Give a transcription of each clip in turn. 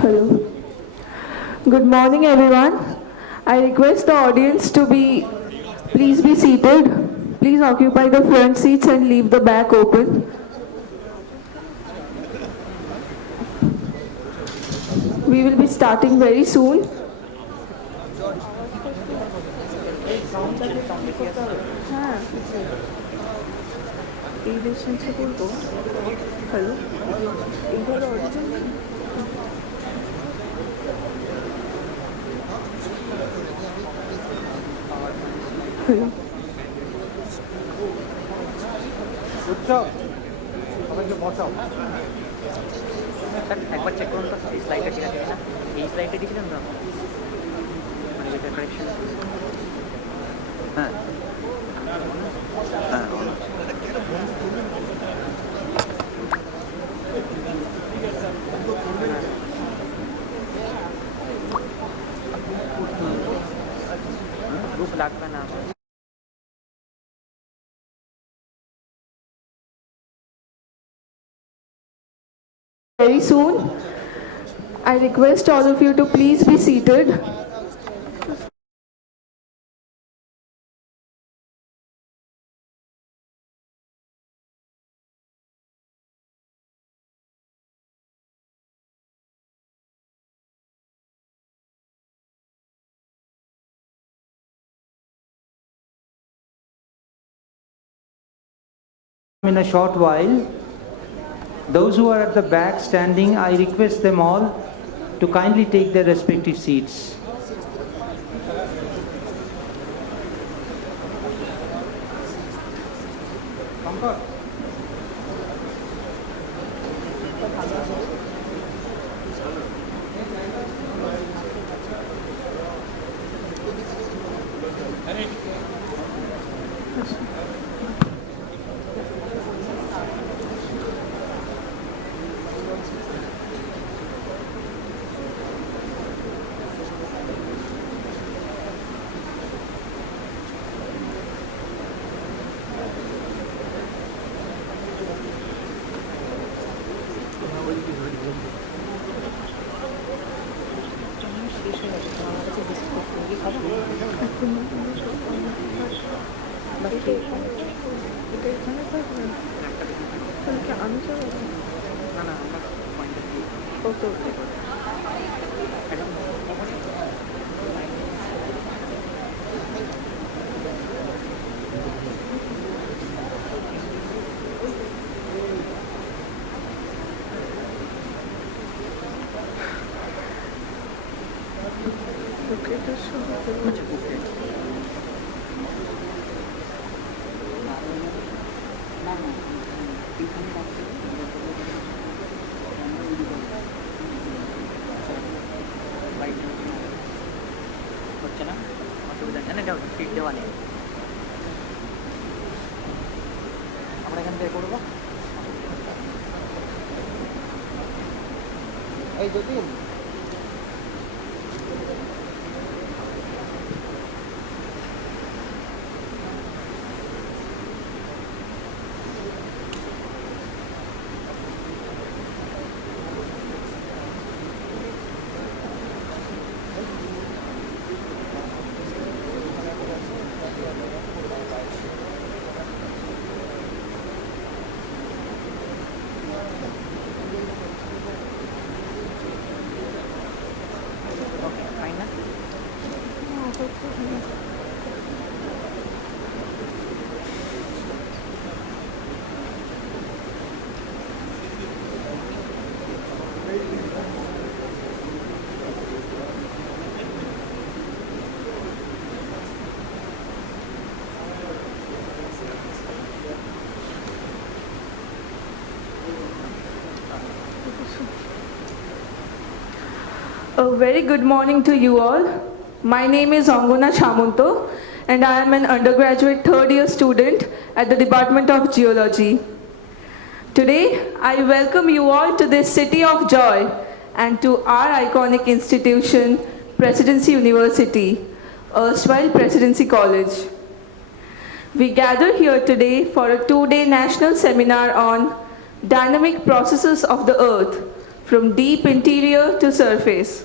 Hello. Good morning, everyone. I request the audience to please be seated. Please occupy the front seats and leave the back open. We will be starting very soon. Hello. Hello. Good job. সবাইকে বসাও। Sir একবার check করুন তো এই স্লাইডটা ঠিক আছে না? এই স্লাইডটা দিয়েছিলেন তো মানে যেটা কারেকশন। হ্যাঁ হ্যাঁ গ্রুপ লাগবে না। Very soon. I request all of you to please be seated. In a short while, those who are at the back standing, I request them all to kindly take their respective seats. হচ্ছে না অসুবিধা নেই, এটা fit দেওয়া নেই। আমরা এখান থেকে করবো এই Jatin A very good morning to you all. My name is Angona Shamunto and I am an undergraduate third year student at the Department of Geology. Today, I welcome you all to this city of joy and to our iconic institution, Presidency University, erstwhile Presidency College. We gather here today for a two-day national seminar on dynamic processes of the earth from deep interior to surface,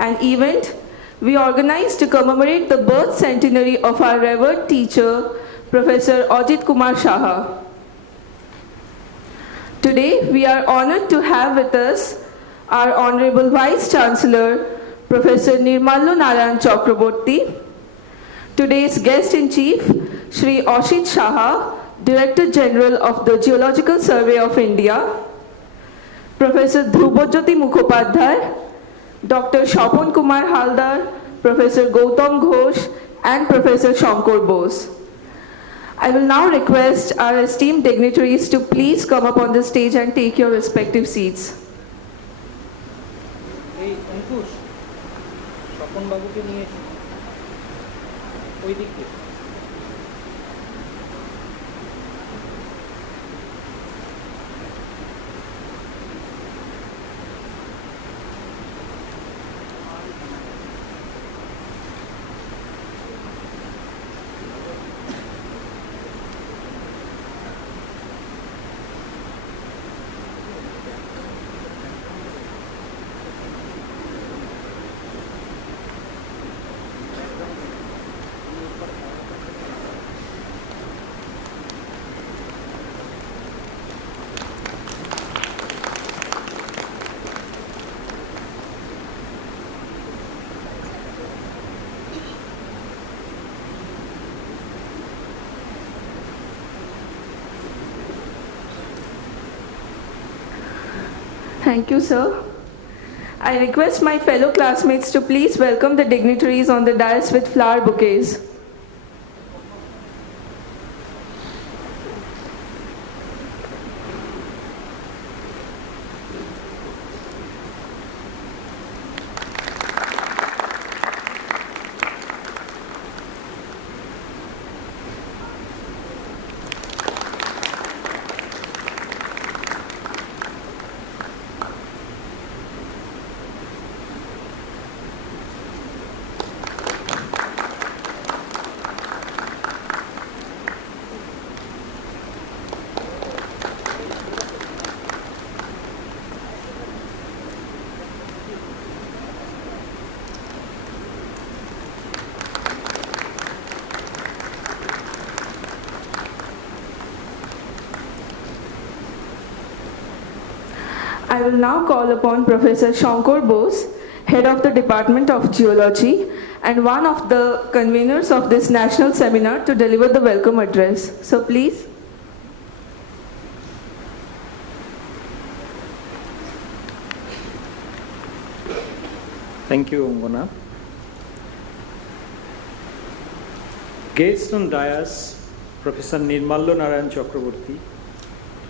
an event we organized to commemorate the birth centenary of our revered teacher, Professor Ajit Kumar Saha. Today, we are honored to have with us our Honorable Vice Chancellor, Professor Nirmallo Narayan Chakraborty, today's guest-in-chief, Shri Ajit Saha, Director General of the Geological Survey of India, Professor Dhrubajyoti Mukhopadhyay, Dr. Shapon Kumar Haldar, Professor Gautam Ghosh, and Professor Shankar Bose. I will now request our esteemed dignitaries to please come up on the stage and take your respective seats. এই অঙ্কুশ স্বপন বাবুকে নিয়ে এসো ওই দিক দিয়ে Thank you, sir. I request my fellow classmates to please welcome the dignitaries on the dais with flower bouquets. I will now call upon Professor Shankar Bose, Head of the Department of Geology and one of the conveners of this national seminar, to deliver the welcome address. So please. Thank you, Ongona. Guest on dais, Professor Nirmallo Narayan Chakraborty,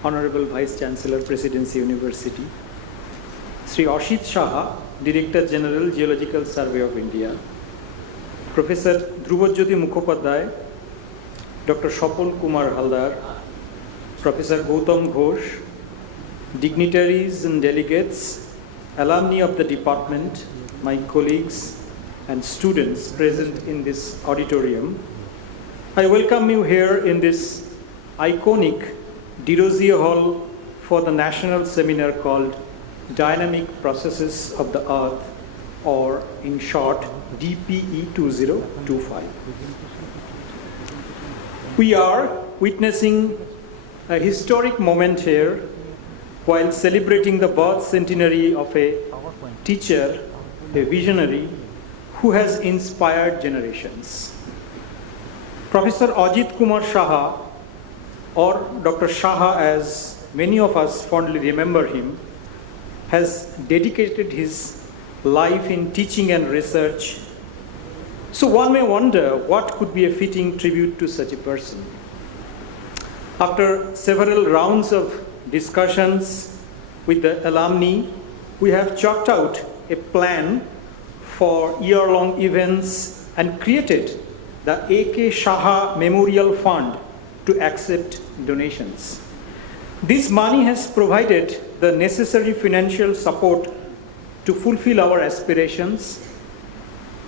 Honorable Vice Chancellor, Presidency University, Sri Ajit Saha, Director General, Geological Survey of India, Professor Dhrubajyoti Mukhopadhyay, Dr. Shapon Kumar Haldar, Professor Gautam Ghosh, dignitaries and delegates, alumni of the department, my colleagues and students present in this auditorium, I welcome you here in this iconic De Rosier Hall for the national seminar called Dynamic Processes of the Earth, or in short, DPE 2025. We are witnessing a historic moment here while celebrating the birth centenary of a teacher, a visionary who has inspired generations. Professor Ajit Kumar Saha, or Dr. Saha as many of us fondly remember him, has dedicated his life in teaching and research. So one may wonder what could be a fitting tribute to such a person. After several rounds of discussions with the alumni, we have chalked out a plan for year-long events and created the A.K. Saha Memorial Fund to accept donations. This money has provided the necessary financial support to fulfill our aspirations.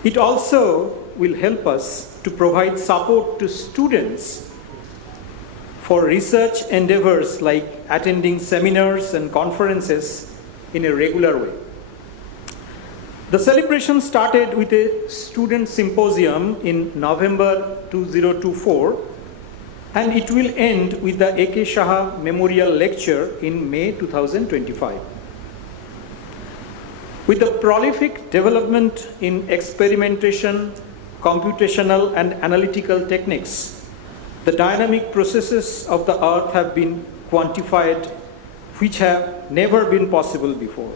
It also will help us to provide support to students for research endeavors like attending seminars and conferences in a regular way. The celebration started with a student symposium in November 2024, and it will end with the A.K. Saha Memorial Lecture in May 2025. With the prolific development in experimentation, computational and analytical techniques, the dynamic processes of the earth have been quantified, which have never been possible before.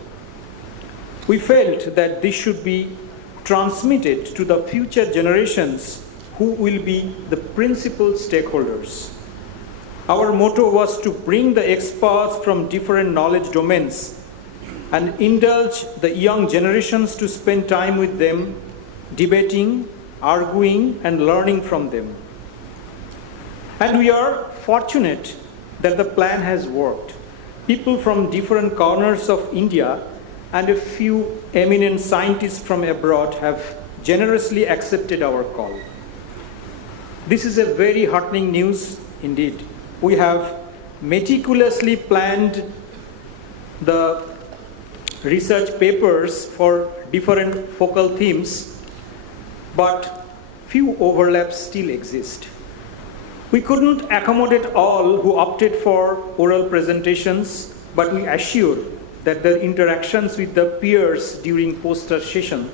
We felt that this should be transmitted to the future generations who will be the principal stakeholders. Our motto was to bring the experts from different knowledge domains and indulge the young generations to spend time with them, debating, arguing, and learning from them. And we are fortunate that the plan has worked. People from different corners of India and a few eminent scientists from abroad have generously accepted our call. This is a very heartening news indeed. We have meticulously planned the research papers for different focal themes, but few overlaps still exist. We couldn't accommodate all who opted for oral presentations, but we assure that their interactions with the peers during poster session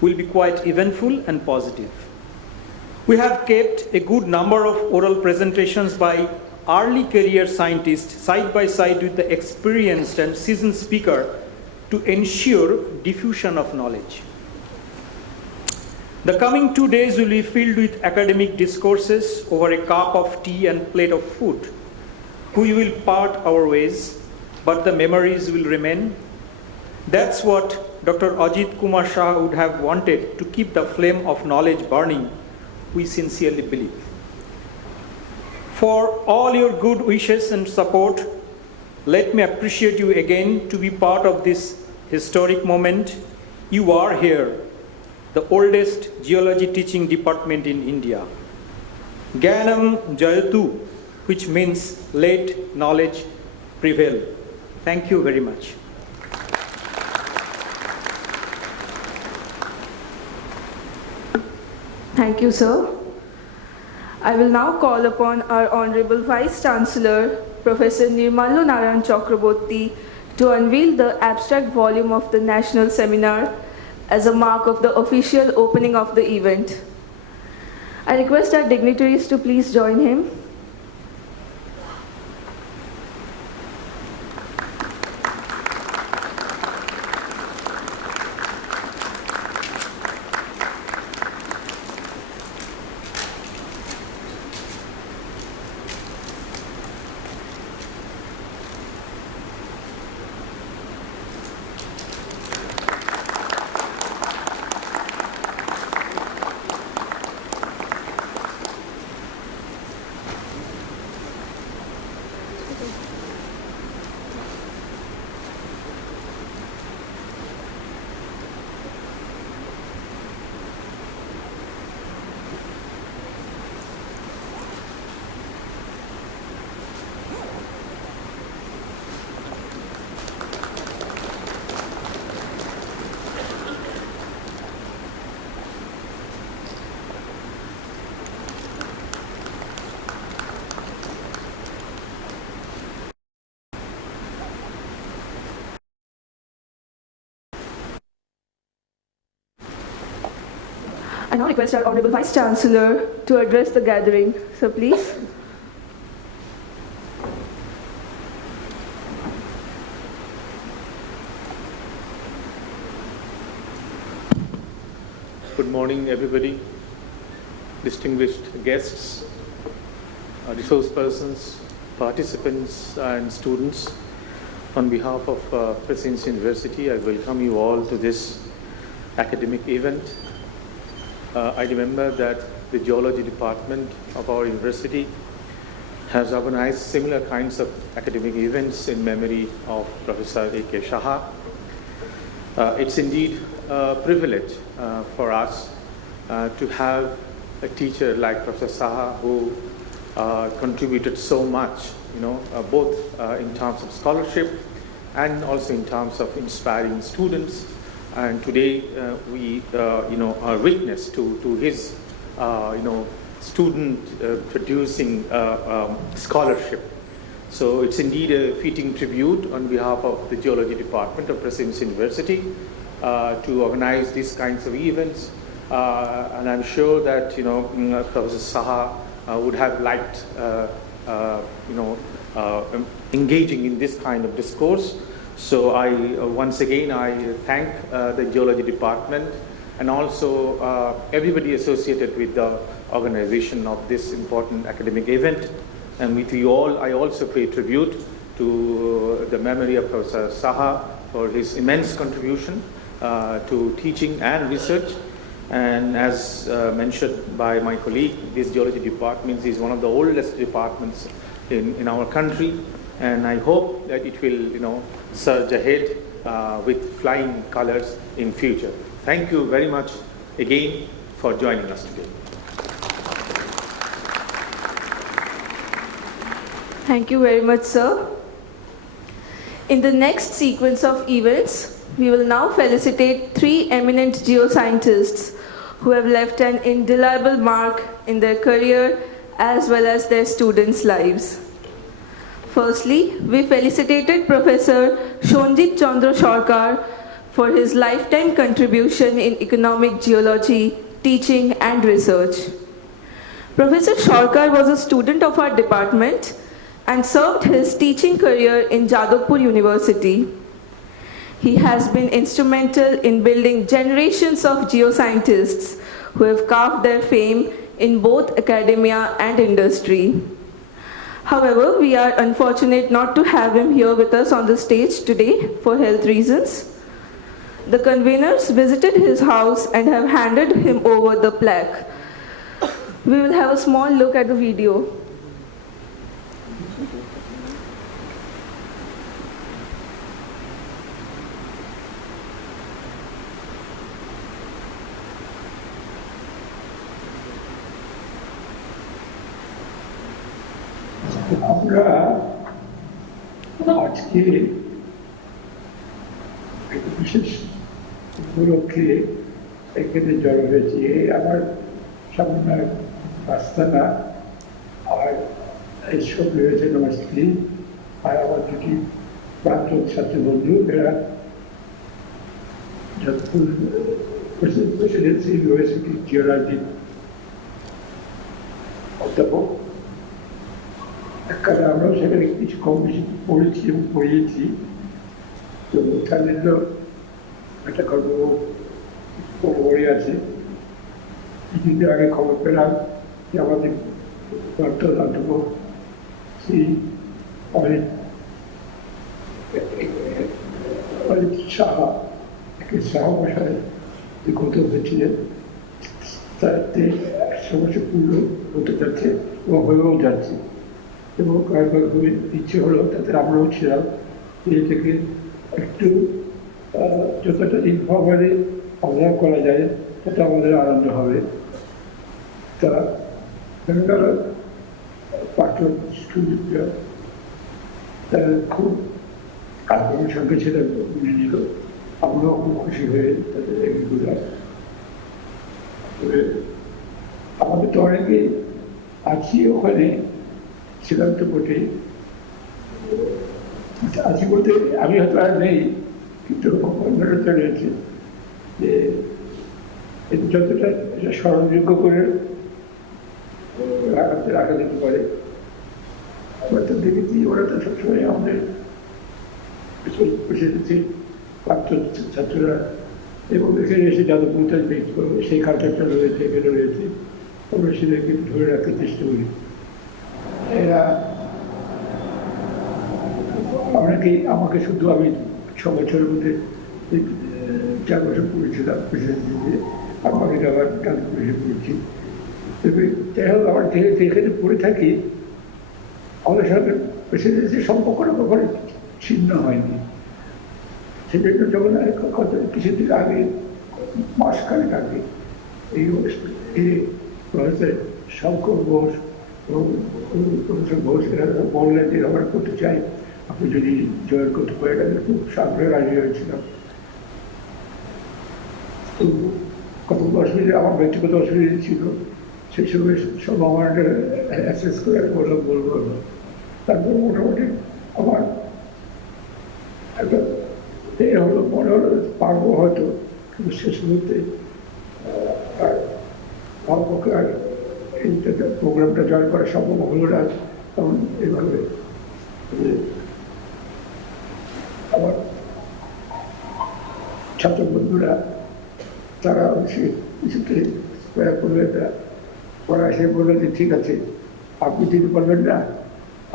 will be quite eventful and positive. We have kept a good number of oral presentations by early career scientists side by side with the experienced and seasoned speaker to ensure diffusion of knowledge. The coming 2 days will be filled with academic discourses over a cup of tea and plate of food. We will part our ways, but the memories will remain. That's what Dr. Ajit Kumar Saha would have wanted, to keep the flame of knowledge burning, we sincerely believe. For all your good wishes and support, let me appreciate you again to be part of this historic moment. You are here, the oldest geology teaching department in India. Gyanam Jayatu, which means let knowledge prevail. Thank you very much. Thank you, sir. I will now call upon our Honorable Vice Chancellor, Professor Nirmallo Narayan Chakraborty, to unveil the abstract volume of the National Seminar as a mark of the official opening of the event. I request our dignitaries to please join him. I now request our Honorable Vice Chancellor to address the gathering. So please. Good morning, everybody, distinguished guests, resource persons, participants, and students. On behalf of Presidency University, I welcome you all to this academic event. I remember that the geology department of our university has organized similar kinds of academic events in memory of Professor A.K. Saha. It's indeed a privilege for us to have a teacher like Professor Saha who contributed so much, both in terms of scholarship and also in terms of inspiring students. And today we, are witness to his, student producing scholarship. So it's indeed a fitting tribute on behalf of the Geology Department of Presidency University to organize these kinds of events. And I'm sure that, Professor Saha would have liked, engaging in this kind of discourse. So once again, I thank the Geology Department and also everybody associated with the organization of this important academic event. And with you all, I also pay tribute to the memory of Professor Saha for his immense contribution to teaching and research. And as mentioned by my colleague, this Geology Department is one of the oldest departments in our country. And I hope that it will, surge ahead with flying colors in future. Thank you very much again for joining us today. Thank you very much, sir. In the next sequence of events, we will now felicitate 3 eminent geoscientists who have left an indelible mark in their career as well as their students' lives. Firstly, we felicitated Professor Shonjit Chandra Sarkar for his lifetime contribution in economic geology, teaching and research. Professor Sarkar was a student of our department and served his teaching career in Jadavpur University. He has been instrumental in building generations of geoscientists who have carved their fame in both academia and industry. However, we are unfortunate not to have him here with us on the stage today for health reasons. The conveners visited his house and have handed him over the plaque. We will have a small look at the video. আমরা আজকে একটা বিশেষ উপলক্ষে এখানে জড়ো হয়েছি। আমার সামনে রাস্তা না, আর এই সঙ্গে রয়েছে আমার স্ত্রী আর আমার 2টি প্রাক্তন ছাত্র বন্ধু, এরা প্রেসিডেন্সি ইউনিভার্সিটি জিওলজি অধ্যাপক। এককালে আমরাও সেখানে কিছু কম বেশি পড়েছি এবং পড়িয়েছি। তো তাদেরও একটা খবরই আছে। কিছুদিন আগে খবর পেলাম যে আমাদের প্রাক্তন অধ্যাপক শ্রী অজিত সাহা, সাহা মশাই গত হয়েছিলেন, তাতে 100 বছর পূর্ণ হতে যাচ্ছে এবং হয়েও যাচ্ছে। এবং কয়েকবার খুবই ইচ্ছে হলো, তাতে আমরাও ছিলাম, এটাকে একটু যতটা ইনফর্মালি অবজার্ভ করা যায় তত আমাদের আনন্দ হবে। তা প্রাক্তন স্টুডেন্টরা তারা খুব আগ্রহের সঙ্গে সেটা মেনে নিল। আমরাও খুব খুশি হয়ে তাদের এগুলো। আমাদের তো অনেকে আছি ওখানে, ছিলাম তো বটেই, আছি বলতে আমি হয়তো আর নেই, কিন্তু অন্যরা তো রয়েছে, যে যতটা এটা স্মরণযোগ্য করে রাখা যেতে পারে। আমরা তো দেখেছি ওরা তো সবসময় আমাদের প্রেসিডেন্সি প্রাক্তন ছাত্ররা এবং এখানে এসে যাদবপুরটা সেই কালচারটা রয়েছে, এখানে রয়েছে, আমরা সেটাকে ধরে রাখতে চেষ্টা করি। এরা অনেকেই আমাকে শুধু, আমি 6 বছরের মধ্যে 4 বছর পড়েছিলাম প্রেসিডেন্সিতে, আমাকে আবার যাদবপুরে পড়েছি। তবে যাই হোক, আমার যেহেতু এখানে পড়ে থাকি আমাদের সঙ্গে প্রেসিডেন্সির সম্পর্কটা কখনো ছিন্ন হয়নি। সেজন্য যখন কত কিছুদিন আগে, মাসখানেক আগে এই প্রফেসর শঙ্কর ঘোষ এবং প্রফেসর ঘোষ এরা বললেন যে আমরা করতে চাই, আপনি যদি জয়েন করতে পারেন, আমি খুব সাগ্রহে রাজি হয়েছিলাম। তো কত অসুবিধা, আমার ব্যক্তিগত অসুবিধা ছিল, সেই সময় সব আমার অ্যাসেস করে আমি বলবো। তারপর মোটামুটি আমার একটা হলো, মনে হলো পারবো হয়তো, কিন্তু শেষ মুহূর্তে আমার পক্ষে আর এই প্রোগ্রামটা জয়েন করা সম্ভব হলো না। তখন এইভাবে আমার ছাত্র বন্ধুরা তারা কিছুতে করবে, ওরা এসে বললেন যে ঠিক আছে, আপনি দিতে পারবেন না,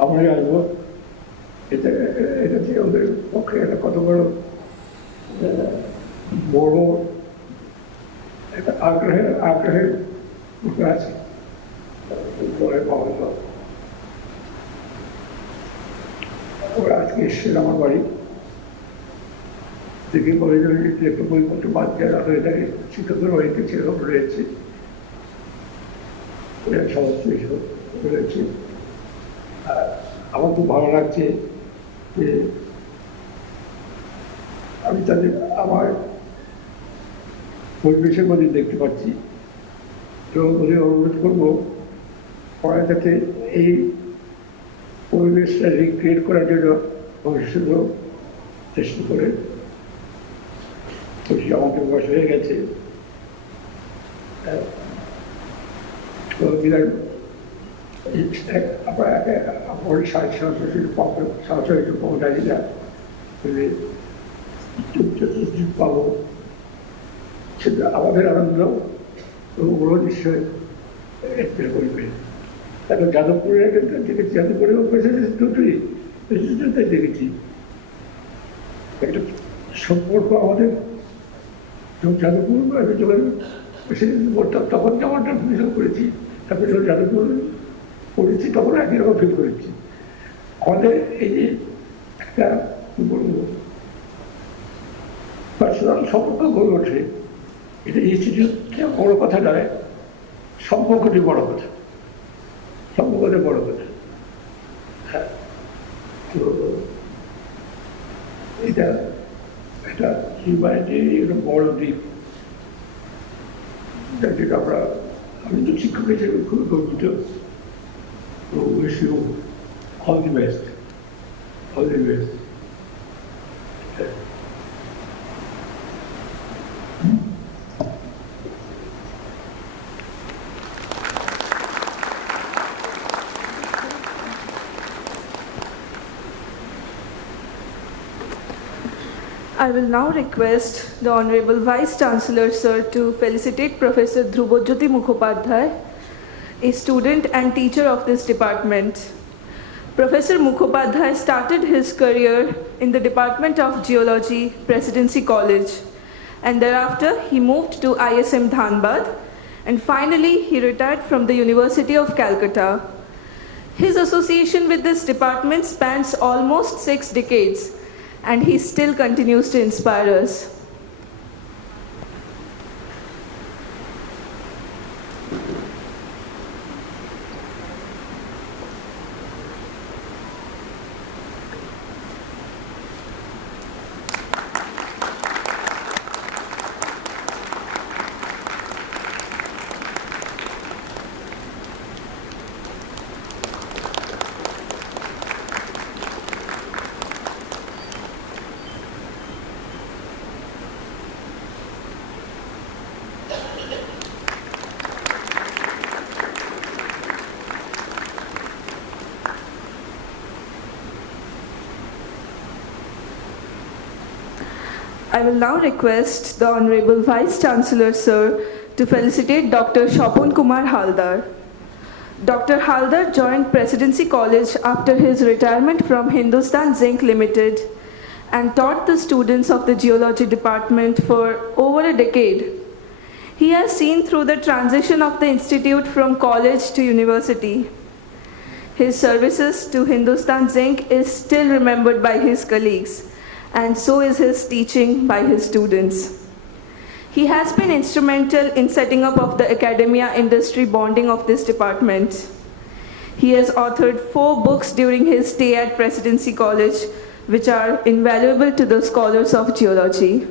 আমরাই আসবো। এটাতে ওদের পক্ষে একটা কত বড় একটা আগ্রহের মুখে আছে বলে পাওয়া গেল। ওরা আজকে এসছেন আমার বাড়ি, দেখে বলে একটা বইপত্র বাদ দেওয়া হয়ে থাকে, শিক্ষকের বাড়িতে সেরকম রয়েছে, সমস্ত এসব রয়েছে। আর আমার খুব ভালো লাগছে যে আমি তাদের আমার পরিবেশের মধ্যে দেখতে পাচ্ছি, এবং ওদের অনুরোধ করবো ওরা যাতে এই পরিবেশটা রিক্রিয়েট করার জন্য ভবিষ্যতেও চেষ্টা করে। আমাদের বয়স হয়ে গেছে, আপনার সাড়ে পৌঁছাই না পাবো, সেটা আমাদের আনন্দ এবং ওরা নিশ্চয় করবে। তারপর যাদবপুরের দেখেছি, যাদবপুরেও দুটোই প্রেসিডেন্টটাই দেখেছি। একটা সম্পর্ক আমাদের যখন যাদবপুর যখন প্রেসিডেন্ট পড়তাম তখন যেমনটা ফিল করেছি, তারপরে যখন যাদবপুর পড়েছি তখন একই রকম ফিল করেছি। আমাদের এই যে একটা কি বলবো পার্সোনাল সম্পর্ক গড়ে ওঠে, এটা ইনস্টিটিউটটা বড় কথা নয়, সম্পর্কটি বড় কথা, সম্পর্কটা বড় কথা। হ্যাঁ, তো এটা একটা হিউম্যানিটির একটা বড় দিক, যেটা আমি তো শিক্ষক হিসেবে খুবই গর্বিত। তো wish you all the best, all the best. I will now request the Honorable Vice Chancellor Sir to felicitate Professor Dhrubajyoti Mukhopadhyay, a student and teacher of this department. Professor Mukhopadhyay started his career in the Department of Geology, Presidency College, and thereafter he moved to ISM Dhanbad, and finally he retired from the University of Calcutta. His association with this department spans almost 6 decades, and he still continues to inspire us. I will now request the Honorable Vice Chancellor Sir to felicitate Dr. Shapun Kumar Haldar. Dr. Haldar joined Presidency College after his retirement from Hindustan Zinc Limited and taught the students of the Geology Department for over a decade. He has seen through the transition of the institute from college to university. His services to Hindustan Zinc is still remembered by his colleagues, and so is his teaching by his students. He has been instrumental in setting up of the academia-industry bonding of this department. He has authored 4 books during his stay at Presidency College, which are invaluable to the scholars of geology.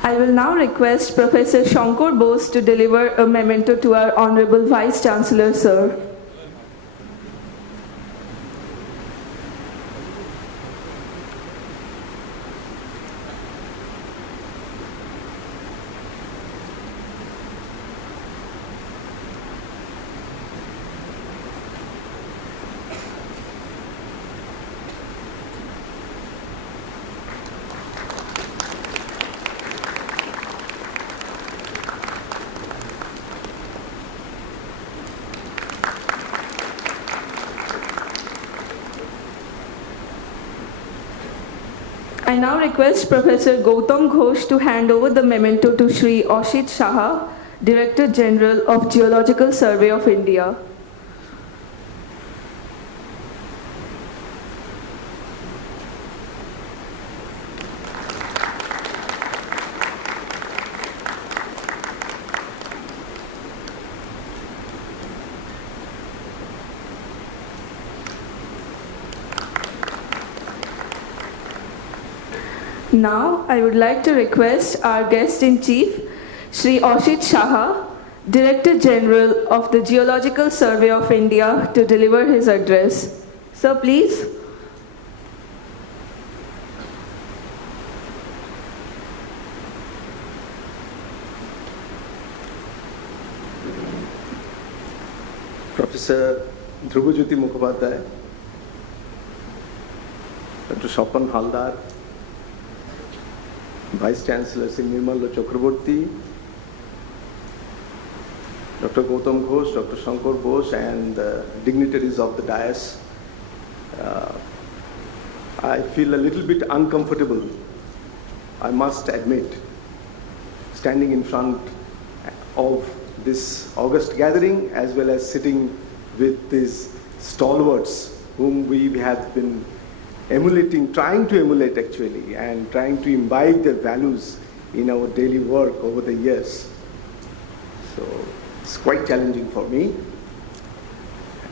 I will now request Professor Shankar Bose to deliver a memento to our Honorable Vice Chancellor, sir. I now request Professor Gautam Ghosh to hand over the memento to Shri Ajit Saha, Director General of Geological Survey of India. Now, I would like to request our guest-in-chief, Shri Ajit Saha, Director General of the Geological Survey of India, to deliver his address. Sir, please. Professor Dhrubajyoti Mukhopadhyay, Dr. Shopan Haldar, Vice Chancellor Sri Nirmalla Chakraborty, Dr. Gautam Ghosh, Dr. Shankar Bose, and dignitaries of the dais. I feel a little bit uncomfortable, I must admit, standing in front of this august gathering as well as sitting with these stalwarts whom we have been emulating, trying to emulate actually, and trying to imbibe their values in our daily work over the years. So it's quite challenging for me,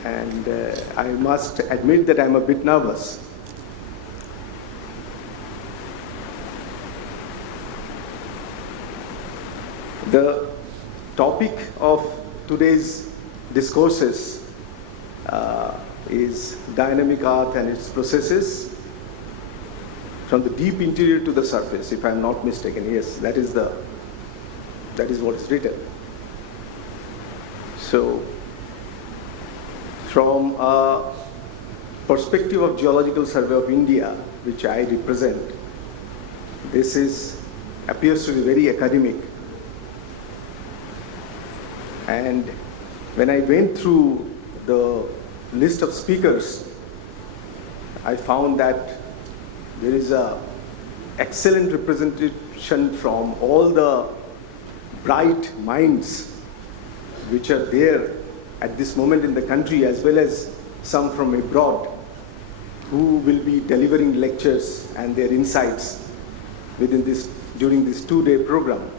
and I must admit that I'm a bit nervous. The topic of today's discourses is dynamic earth and its processes from the deep interior to the surface, if I'm not mistaken. Yes, that is what is written. So, from a perspective of Geological Survey of India, which I represent, this appears to be very academic. And when I went through the list of speakers, I found that there is an excellent representation from all the bright minds which are there at this moment in the country, as well as some from abroad who will be delivering lectures and their insights during this 2-day program.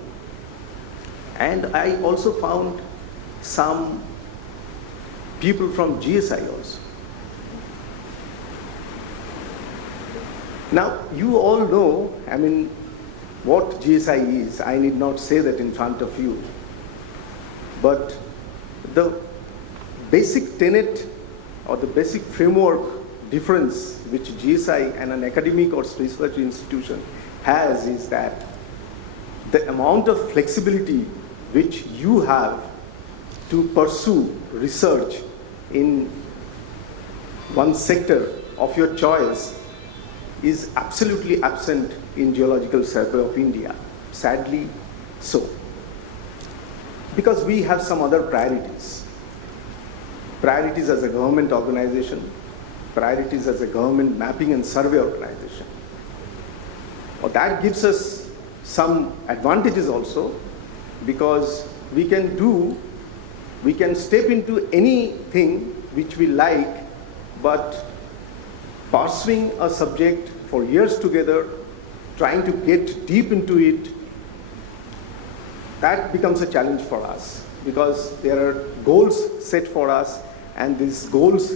And I also found some people from GSI also. Now, you all know, what GSI is. I need not say that in front of you. But the basic tenet or the basic framework difference which GSI and an academic or research institution has is that the amount of flexibility which you have to pursue research in one sector of your choice is absolutely absent in Geological Survey of India. Sadly so. Because we have some other priorities. Priorities as a government organization, priorities as a government mapping and survey organization. Well, that gives us some advantages also, because we can step into anything which we like, but pursuing a subject for years together, trying to get deep into it, that becomes a challenge for us, because there are goals set for us, and these goals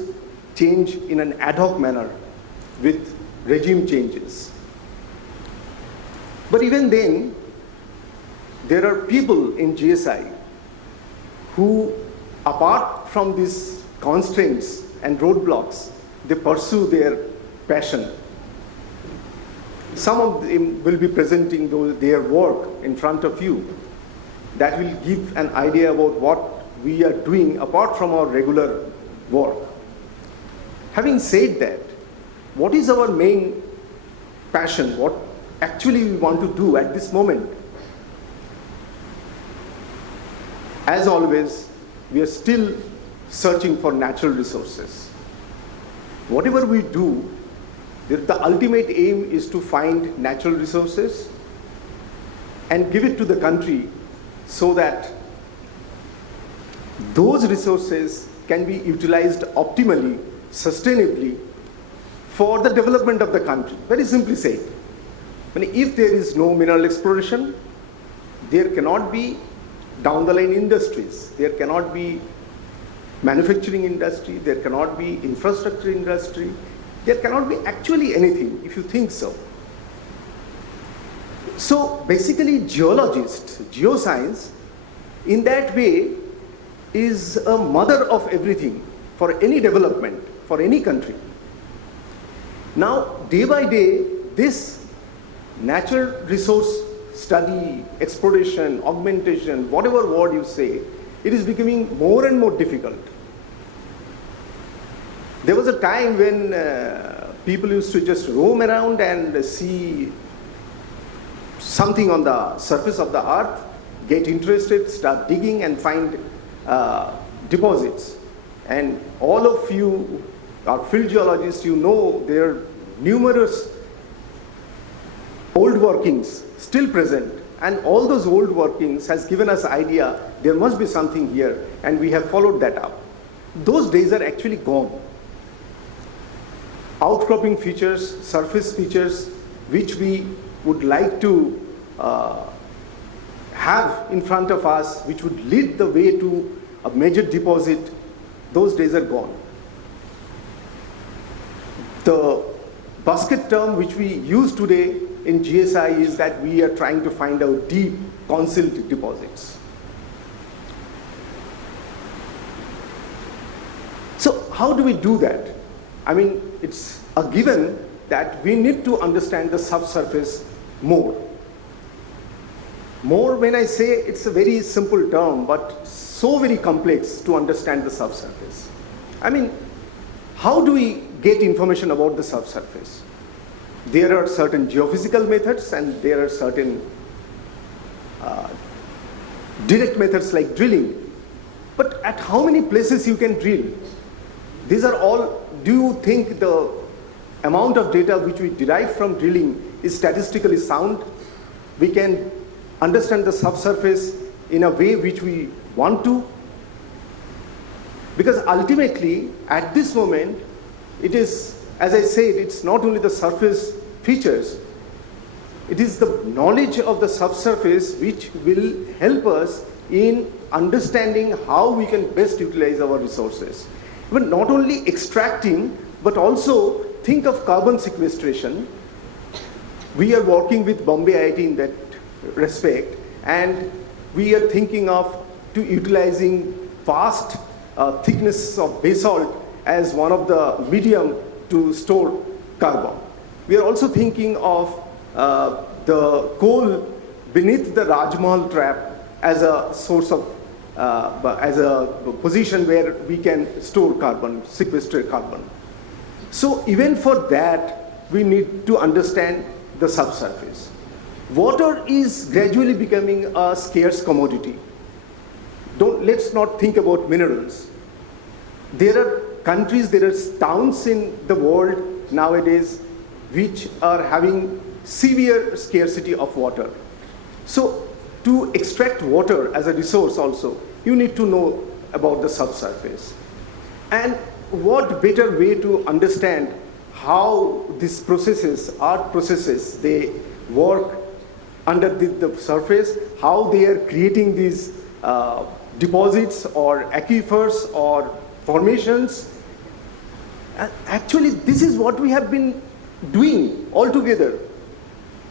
change in an ad hoc manner with regime changes. But even then, there are people in GSI who, apart from these constraints and roadblocks, they pursue their passion. Some of them will be presenting their work in front of you. That will give an idea about what we are doing apart from our regular work. Having said that, what is our main passion? What actually we want to do at this moment? As always, we are still searching for natural resources. Whatever we do, the ultimate aim is to find natural resources and give it to the country so that those resources can be utilized optimally, sustainably for the development of the country. Very simply said, if there is no mineral exploration, there cannot be down the line industries, there cannot be manufacturing industry, there cannot be infrastructure industry, there cannot be actually anything if you think so. So basically geologists, geoscience in that way is a mother of everything for any development, for any country. Now day by day, this natural resource study, exploration, augmentation, whatever word you say, it is becoming more and more difficult. There was a time when people used to just roam around and see something on the surface of the earth, get interested, start digging and find deposits. And all of you are field geologists, you know there are numerous old workings still present, and all those old workings has given us idea there must be something here, and we have followed that up. Those days are actually gone. Outcropping features, surface features, which we would like to have in front of us, which would lead the way to a major deposit, those days are gone. The basket term which we use today in GSI is that we are trying to find out deep concealed deposits. So how do we do that? I mean, it's a given that we need to understand the subsurface more. More, when I say, it's a very simple term, but so very complex to understand the subsurface. I mean, how do we get information about the subsurface? There are certain geophysical methods and there are certain direct methods like drilling. But at how many places you can drill? These are all, do you think the amount of data which we derive from drilling is statistically sound? We can understand the subsurface in a way which we want to? Because ultimately, at this moment, it is, as I said, it's not only the surface features, it is the knowledge of the subsurface which will help us in understanding how we can best utilize our resources. But not only extracting, but also think of carbon sequestration. We are working with Bombay IIT in that respect, and we are thinking of utilizing vast thickness of basalt as one of the medium to store carbon. We are also thinking of the coal beneath the Rajmahal trap as a source of, as a position where we can store carbon, sequester carbon. So even for that, we need to understand the subsurface. Water is gradually becoming a scarce commodity. Let's not think about minerals. There are countries, there are towns in the world nowadays which are having severe scarcity of water. So to extract water as a resource also, you need to know about the subsurface. And what better way to understand how these processes, art processes, they work under the surface, how they are creating these deposits or aquifers or formations. Actually, this is what we have been doing altogether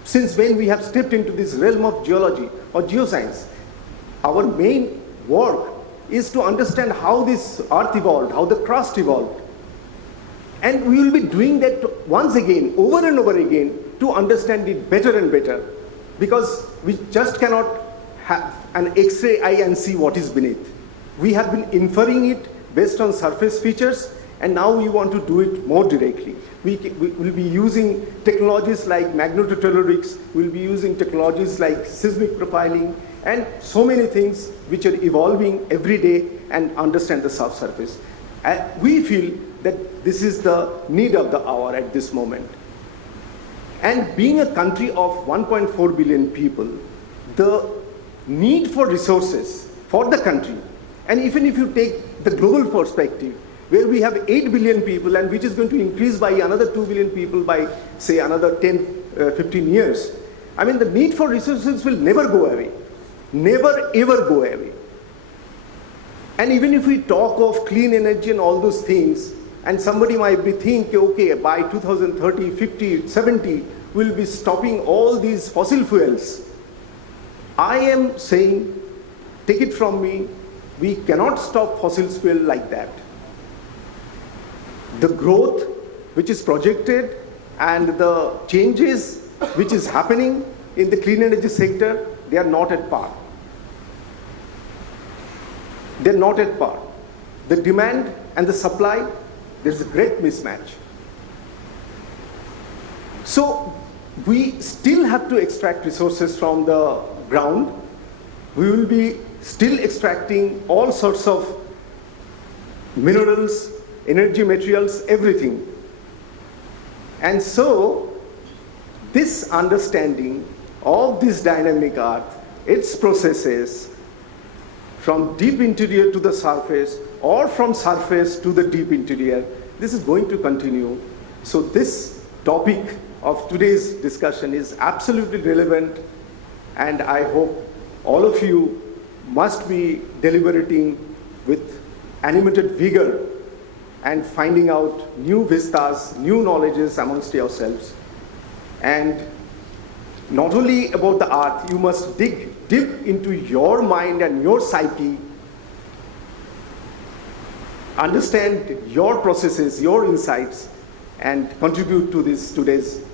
since when we have stepped into this realm of geology or geoscience. Our main work is to understand how this earth evolved, how the crust evolved. And we will be doing that once again, over and over again, to understand it better and better. Because we just cannot have an X-ray eye and see what is beneath. We have been inferring it based on surface features, and now we want to do it more directly. We will be using technologies like magnetotellurics, we'll be using technologies like seismic profiling, and so many things which are evolving every day and understand the subsurface. We feel that this is the need of the hour at this moment. And being a country of 1.4 billion people, the need for resources for the country, and even if you take the global perspective, where we have 8 billion people and which is going to increase by another 2 billion people by, say, another 10, 15 years. I mean, the need for resources will never go away. Never, ever go away. And even if we talk of clean energy and all those things, and somebody might be thinking, okay, by 2030, 50, 70, we'll be stopping all these fossil fuels. I am saying, take it from me, we cannot stop fossil fuel like that. The growth which is projected and the changes which is happening in the clean energy sector, they are not at par. They're not at par. The demand and the supply, there's a great mismatch. So we still have to extract resources from the ground. We will be still extracting all sorts of minerals, energy materials, everything. And so this understanding of this dynamic earth, its processes, from deep interior to the surface or from surface to the deep interior, this is going to continue. So this topic of today's discussion is absolutely relevant, and I hope all of you must be deliberating with animated vigor and finding out new vistas, new knowledges amongst yourselves. And not only about the earth, you must dig deep into your mind and your psyche, understand your processes, your insights, and contribute to this today's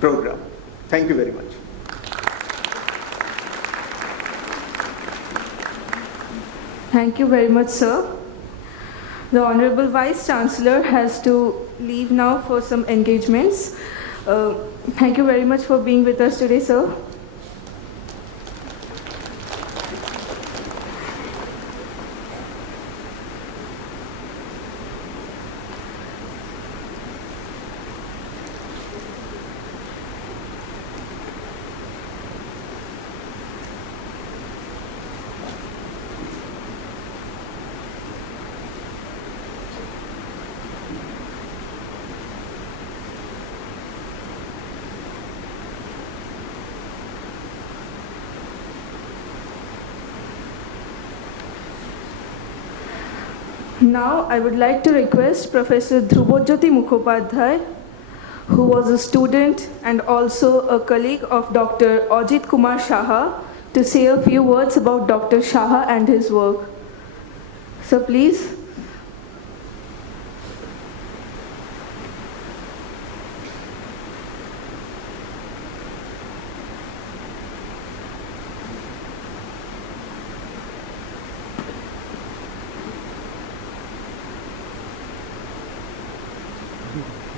program. Thank you very much. Thank you very much, sir. The Honorable Vice Chancellor has to leave now for some engagements. Thank you very much for being with us today, sir. Now, I would like to request Professor Dhrubojyoti Mukhopadhyay, who was a student and also a colleague of Dr. Ajit Kumar Saha, to say a few words about Dr. Saha and his work. So please.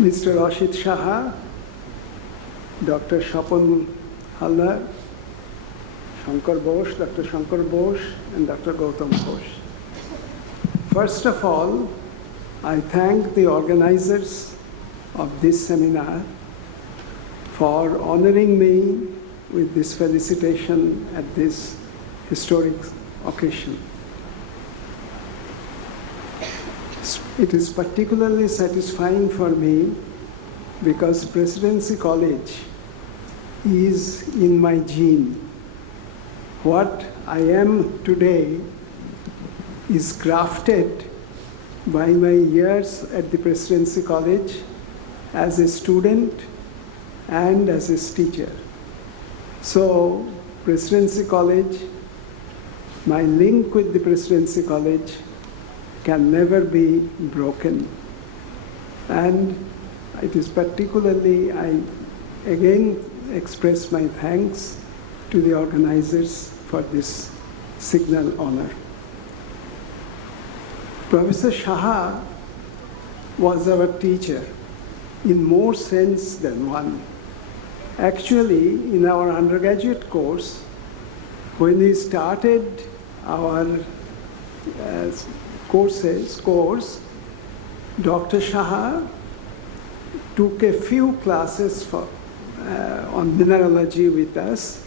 Mr. Ajit Saha, Dr. Shapon Hallar, Shankar Bose, Dr. Shankar Bose, and Dr. Gautam Bose. First of all, I thank the organizers of this seminar for honoring me with this felicitation at this historic occasion. It is particularly satisfying for me because Presidency College is in my gene. What I am today is crafted by my years at the Presidency College as a student and as a teacher. So, Presidency College, my link with the Presidency College can never be broken. And it is particularly, I again express my thanks to the organizers for this signal honor. Professor Saha was our teacher in more sense than one. Actually, in our undergraduate course, when we started our course, Dr. Saha took a few classes on mineralogy with us,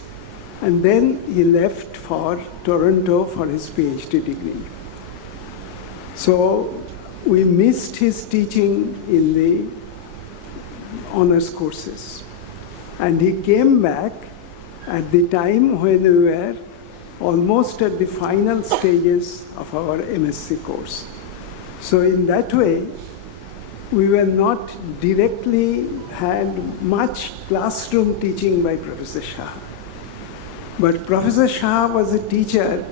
and then he left for Toronto for his PhD degree. So we missed his teaching in the honors courses. And he came back at the time when we were almost at the final stages of our MSc course. So in that way, we were not directly had much classroom teaching by Professor Saha. But Professor Saha was a teacher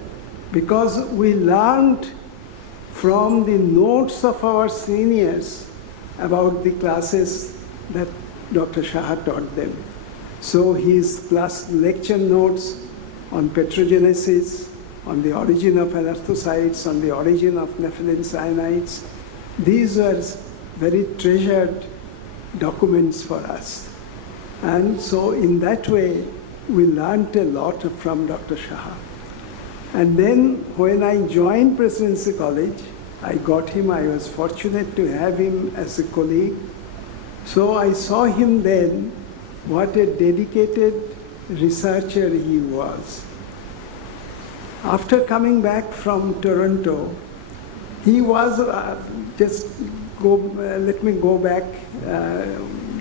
because we learned from the notes of our seniors about the classes that Dr. Saha taught them. So his class lecture notes on petrogenesis, on the origin of anarthosites, on the origin of nepheline cyanides, these were very treasured documents for us. And so in that way, we learned a lot from Dr. Saha. And then when I joined Presidency College, I got him, I was fortunate to have him as a colleague. So I saw him then, what a dedicated researcher he was. After coming back from Toronto, he was, let me go back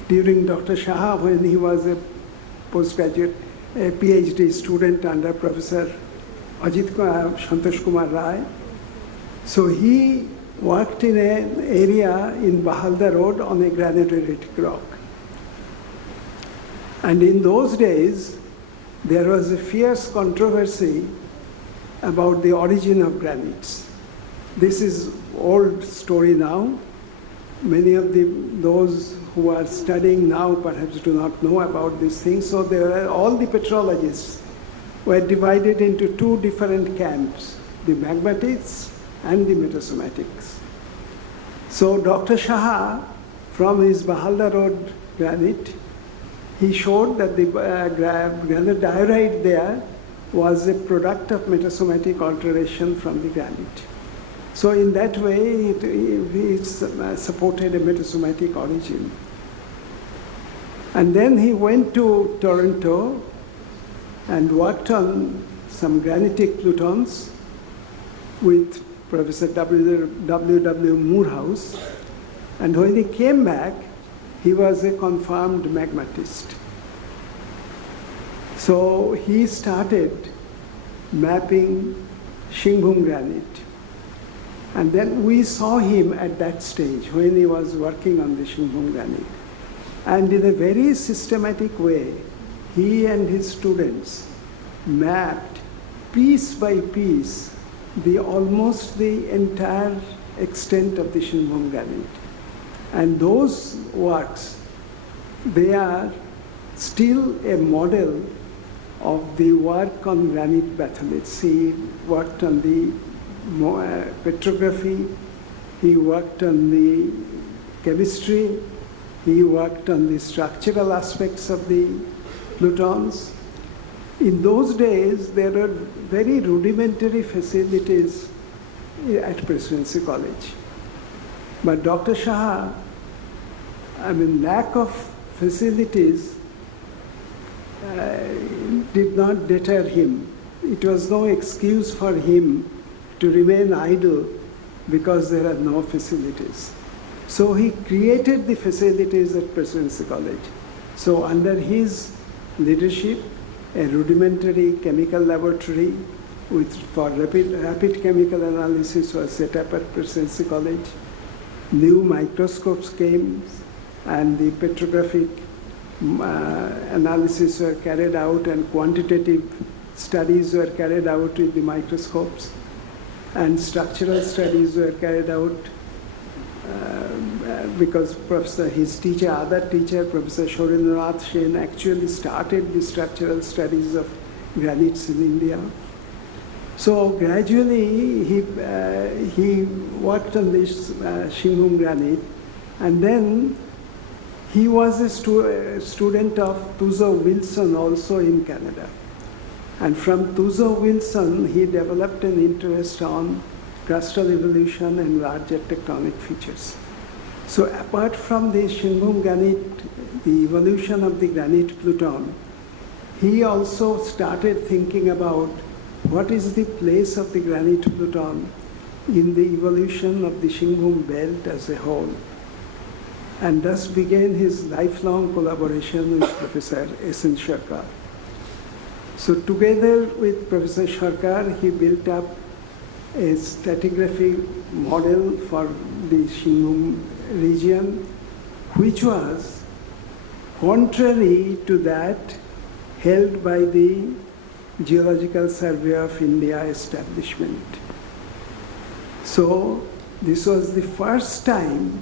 during Dr. Saha when he was a postgraduate, a PhD student under Professor Ajit Kumar Saha. So he worked in an area in Bahalda Road on a granodiorite rock. And in those days, there was a fierce controversy about the origin of granites. This is old story now. Many of those who are studying now perhaps do not know about these things. So all the petrologists were divided into two different camps, the magmatists and the metasomatics. So Dr. Saha, from his Bahalda Road granite, he showed that the granodiorite there was a product of metasomatic alteration from the granite. So in that way, he supported a metasomatic origin. And then he went to Toronto and worked on some granitic plutons with Professor W. Moorhouse. And when he came back, he was a confirmed magmatist. So he started mapping Shinghum granite. And then we saw him at that stage when he was working on the Shinghum granite. And in a very systematic way, he and his students mapped piece by piece almost the entire extent of the Shinghum granite. And those works, they are still a model of the work on granite batholiths. He worked on the petrography, he worked on the chemistry, He worked on the structural aspects of the plutons. In those days, there were very rudimentary facilities at Presidency College. But Dr. Saha, lack of facilities did not deter him. It was no excuse for him to remain idle because there are no facilities. So he created the facilities at Presidency College. So under his leadership, a rudimentary chemical laboratory for rapid chemical analysis was set up at Presidency College. New microscopes came and the petrographic analysis were carried out and quantitative studies were carried out with the microscopes, and structural studies were carried out because his other teacher, Professor Shorendranath Sen, actually started the structural studies of granites in India. So gradually he worked on this Shinghum granite, and then he was a student of Tuzo Wilson also in Canada. And from Tuzo Wilson, he developed an interest on crustal evolution and larger tectonic features. So apart from the Shinghum granite, the evolution of the granite pluton, he also started thinking about what is the place of the granite pluton in the evolution of the Shinghum belt as a whole. And thus began his lifelong collaboration with Professor S.N. Sharkar. So together with Professor Sharkar, he built up a stratigraphy model for the Shinghum region, which was contrary to that held by the Geological Survey of India establishment. So this was the first time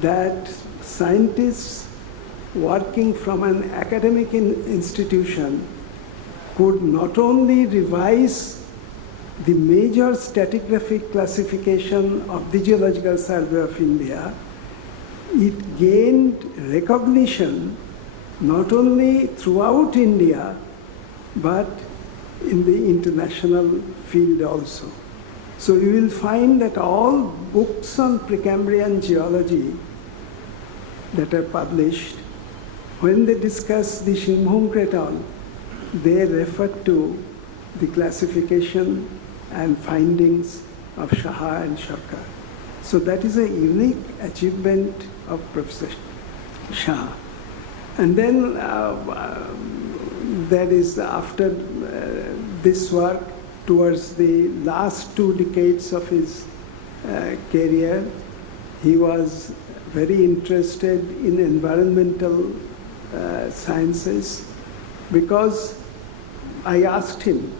that scientists working from an academic institution could not only revise the major stratigraphic classification of the Geological Survey of India, it gained recognition not only throughout India, but in the international field also. So you will find that all books on Precambrian geology that are published, when they discuss the Shinghum craton, they refer to the classification and findings of Saha and Sharkar. So that is a unique achievement of Professor Saha. And then that is after this work, towards the last 2 decades of his career, he was very interested in environmental sciences, because I asked him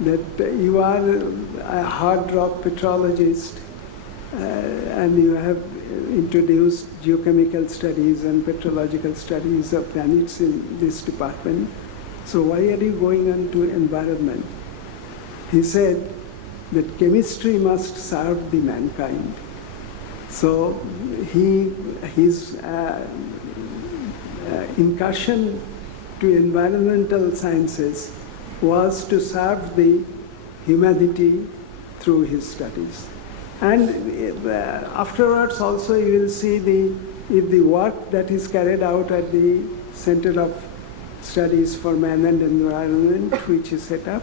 that you are a hard rock petrologist and you have introduced geochemical studies and petrological studies of granites in this department. So why are you going on to environment? He said that chemistry must serve the mankind. So his incursion to environmental sciences was to serve the humanity through his studies. And afterwards also you will see if the work that is carried out at the Center of Studies for Man and Environment, which is set up,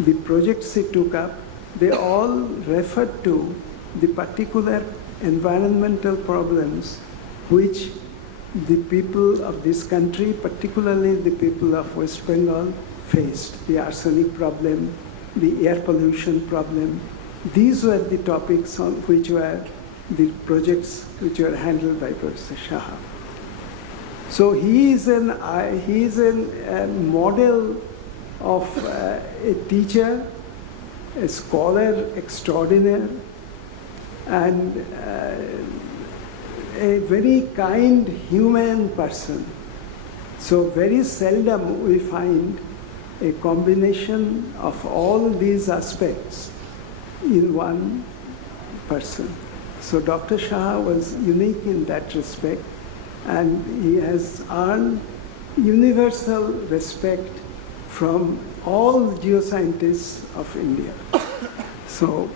the projects he took up, they all referred to the particular environmental problems which the people of this country, particularly the people of West Bengal, faced. The arsenic problem, the air pollution problem. These were the topics on which were the projects which were handled by Professor Saha. So he is a model of a teacher, a scholar extraordinaire, and a very kind, human person. So very seldom we find a combination of all these aspects in one person. So Dr. Saha was unique in that respect. and he has earned universal respect from all geoscientists of India. So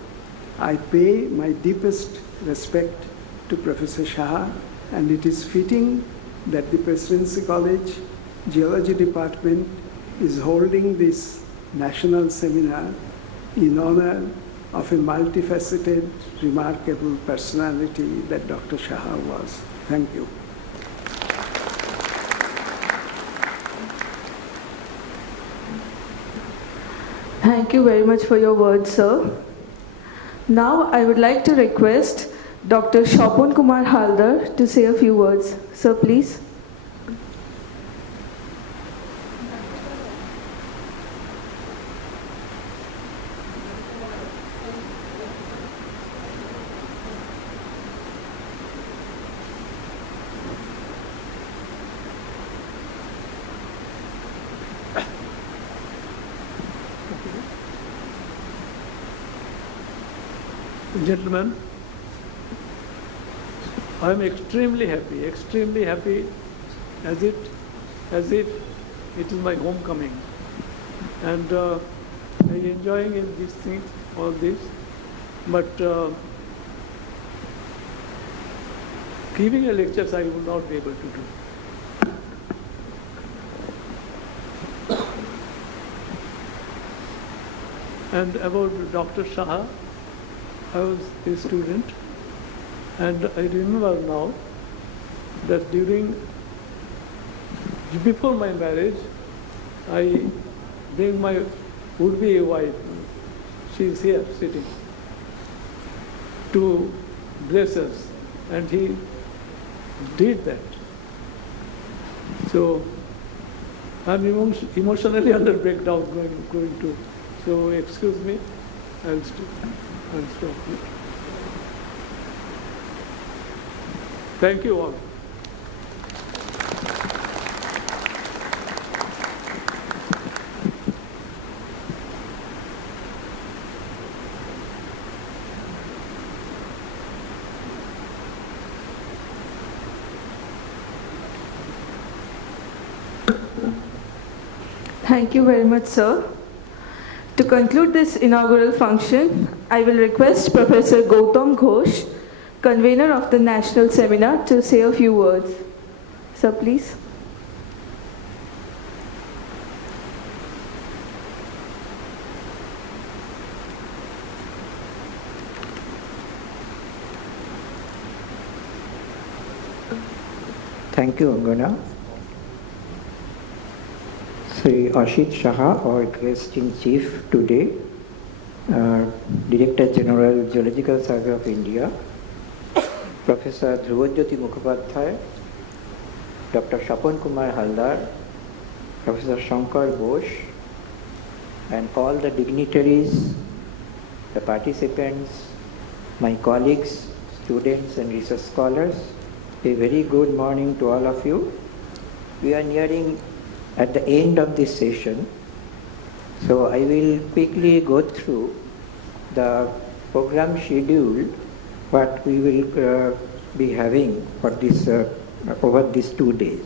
I pay my deepest respect to Professor Saha, and it is fitting that the Presidency College Geology Department is holding this national seminar in honor of a multifaceted, remarkable personality that Dr. Saha was. Thank you. Thank you very much for your words, sir. Now I would like to request Dr. Shapon Kumar Haldar to say a few words. Sir, please. Gentlemen, I am extremely happy as if it is my homecoming. And I am enjoying in this thing, all this. But giving a lectures I would not be able to do. And about Dr. Saha, I was a student, and I remember now that before my marriage, I bring my would-be wife, she is here sitting, to bless us, and he did that. So I'm emotionally under breakdown going to. So excuse me, I'll stop. Thank you all. Thank you very much, sir. To conclude this inaugural function, I will request Professor Gautam Ghosh, convener of the national seminar, to say a few words. Sir, please. Thank you, Angana. Sri Ajit Saha, our guest in chief today, Director General, Geological Survey of India, Professor Dhruvajyoti Mukhopadhyay, Dr. Shapon Kumar Haldar, Professor Shankar Ghosh, and all the dignitaries, the participants, my colleagues, students and research scholars, a very good morning to all of you. We are nearing at the end of this session, so I will quickly go through the program schedule, what we will be having for this over these 2 days.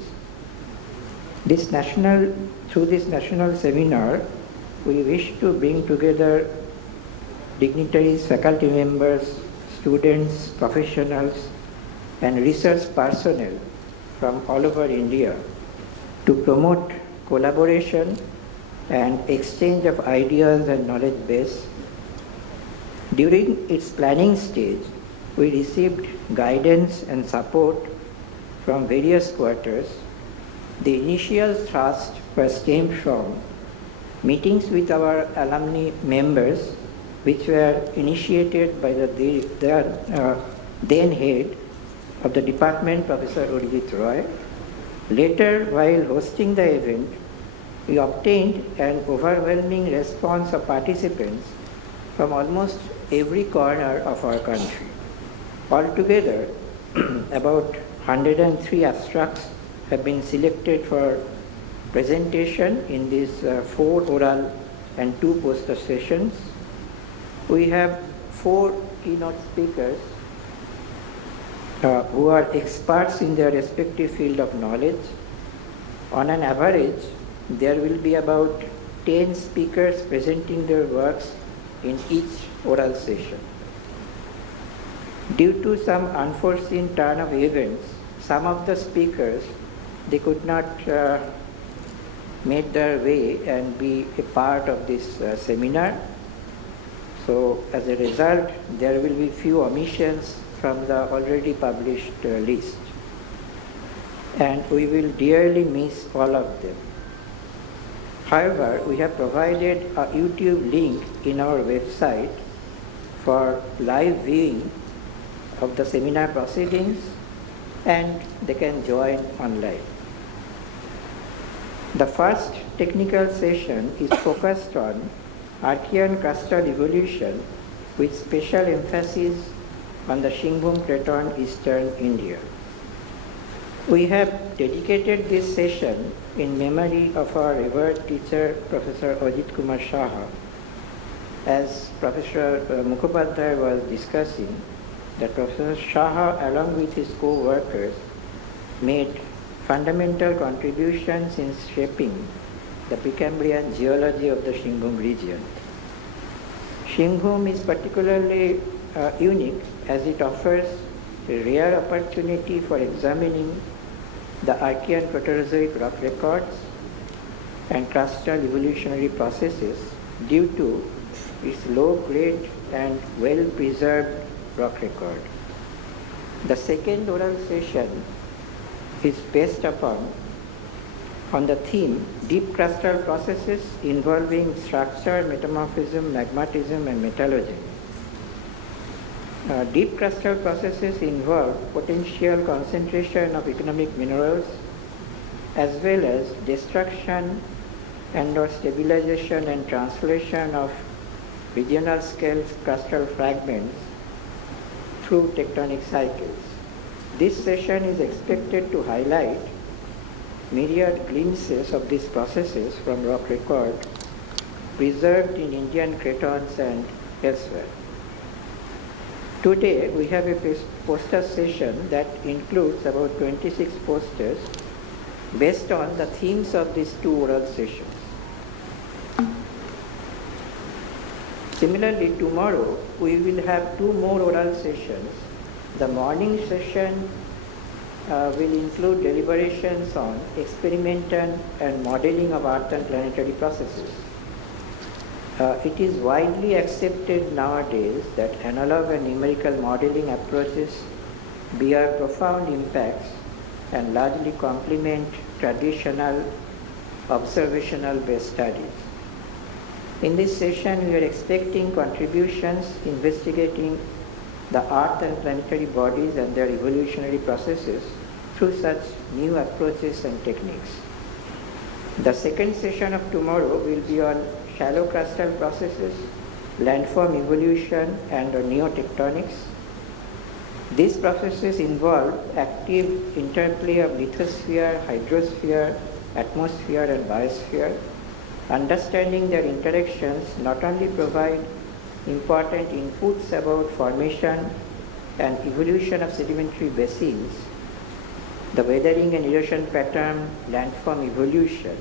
Through this national seminar, we wish to bring together dignitaries, faculty members, students, professionals, and research personnel from all over India to promote collaboration and exchange of ideas and knowledge base. During its planning stage, we received guidance and support from various quarters. The initial thrust was stemmed from meetings with our alumni members, which were initiated by the then head of the department, Professor Ajit Roy. Later, while hosting the event, we obtained an overwhelming response of participants from almost every corner of our country. Altogether, about 103 abstracts have been selected for presentation in these 4 oral and 2 poster sessions. We have 4 keynote speakers who are experts in their respective field of knowledge. On an average, there will be about 10 speakers presenting their works in each oral session. Due to some unforeseen turn of events, some of the speakers, they could not make their way and be a part of this seminar. So as a result, there will be few omissions from the already published list. And we will dearly miss all of them. However, we have provided a YouTube link in our website for live viewing of the seminar proceedings, and they can join online. The first technical session is focused on Archean crustal evolution with special emphasis on the Shingbhum Craton, eastern India. We have dedicated this session in memory of our revered teacher, Professor Ajit Kumar Saha. As Professor Mukhopadhyay was discussing, that Professor Saha, along with his co-workers, made fundamental contributions in shaping the Precambrian geology of the Shingbhum region. Shingbhum is particularly unique as it offers a rare opportunity for examining the Archean Proterozoic rock records and crustal evolutionary processes due to its low grade and well preserved rock record. The second oral session is based on the theme deep crustal processes involving structure, metamorphism, magmatism, and metallurgy. Deep crustal processes involve potential concentration of economic minerals as well as destruction and or stabilization and translation of regional scale crustal fragments through tectonic cycles. This session is expected to highlight myriad glimpses of these processes from rock record preserved in Indian cratons and elsewhere. Today we have a poster session that includes about 26 posters based on the themes of these two oral sessions. Similarly, tomorrow we will have two more oral sessions. The morning session will include deliberations on experimental and modeling of earth and planetary processes. It is widely accepted nowadays that analog and numerical modeling approaches bear profound impacts and largely complement traditional observational based studies. In this session, we are expecting contributions investigating the earth and planetary bodies and their evolutionary processes through such new approaches and techniques. The second session of tomorrow will be on shallow crustal processes, landform evolution, and neotectonics. These processes involve active interplay of lithosphere, hydrosphere, atmosphere, and biosphere. Understanding their interactions not only provide important inputs about formation and evolution of sedimentary basins, the weathering and erosion pattern, landform evolution,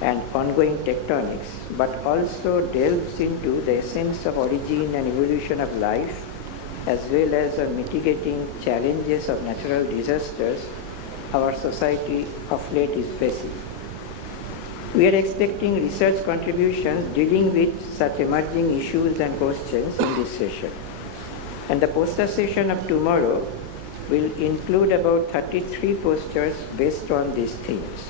and ongoing tectonics, but also delves into the essence of origin and evolution of life, as well as on mitigating challenges of natural disasters our society of late is facing. We are expecting research contributions dealing with such emerging issues and questions in this session. And the poster session of tomorrow will include about 33 posters based on these themes.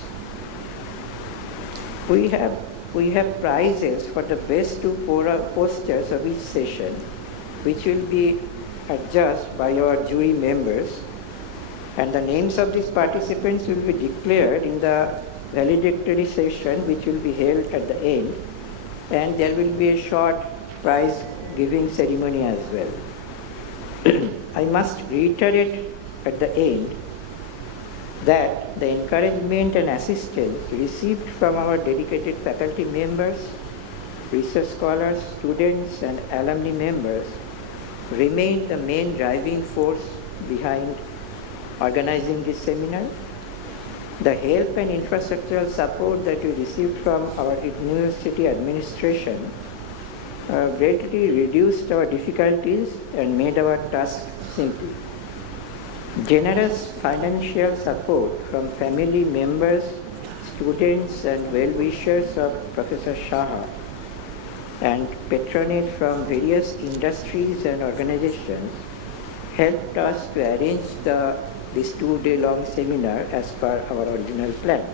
We have prizes for the best two posters of each session, which will be adjudged by our jury members, and the names of these participants will be declared in the valedictory session, which will be held at the end, and there will be a short prize giving ceremony as well. I must reiterate at the end that the encouragement and assistance received from our dedicated faculty members, research scholars, students, and alumni members remain the main driving force behind organizing this seminar. The help and infrastructural support that we received from our university administration greatly reduced our difficulties and made our task simple. Generous financial support from family members, students and well-wishers of Professor Saha and patronage from various industries and organizations helped us to arrange this 2-day-long seminar as per our original plan.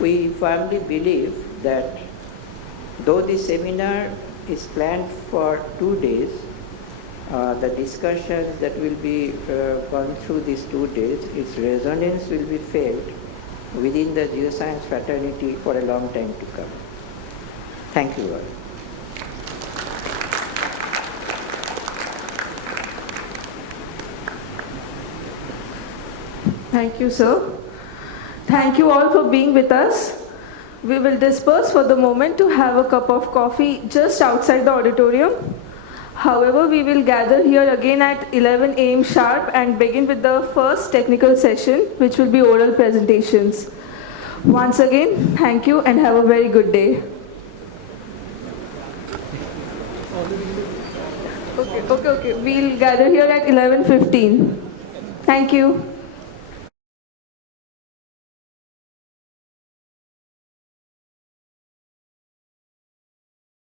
We firmly believe that though this seminar is planned for 2 days, the discussions that will be gone through these 2 days, its resonance will be felt within the geoscience fraternity for a long time to come. Thank you all. Thank you, sir. Thank you all for being with us. We will disperse for the moment to have a cup of coffee just outside the auditorium. However, we will gather here again at 11 a.m. sharp and begin with the first technical session, which will be oral presentations. Once again, thank you and have a very good day. Okay. We'll gather here at 11:15. Thank you.